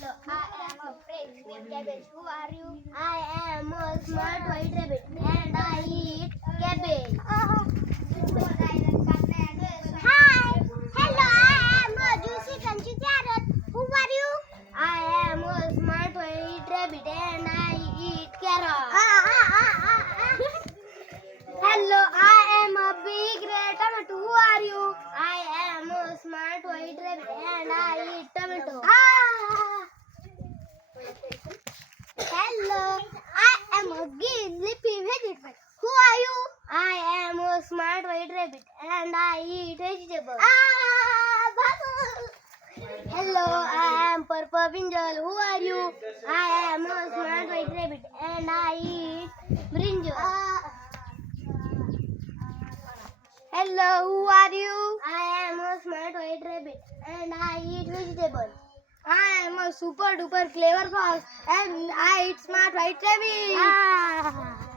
Hello, I am a French green cabbage. Who are you? I am a smart white rabbit and I eat cabbage. Hi, hello, I am a juicy crunchy carrot. Who are you? I am a smart white rabbit and I eat carrot. Hello, I am a big red tomato. Who are you? I am a smart white rabbit and I eat tomato. Hello, I am a green leafy vegetable. Who are you? I am a smart white rabbit and I eat vegetables. Hello, I am purple brinjal. Who are you? I am a smart white rabbit and I eat brinjal. Hello, who are you? I am a smart white rabbit and I eat vegetables. I am a super duper clever fox and I eat smart white rabbit.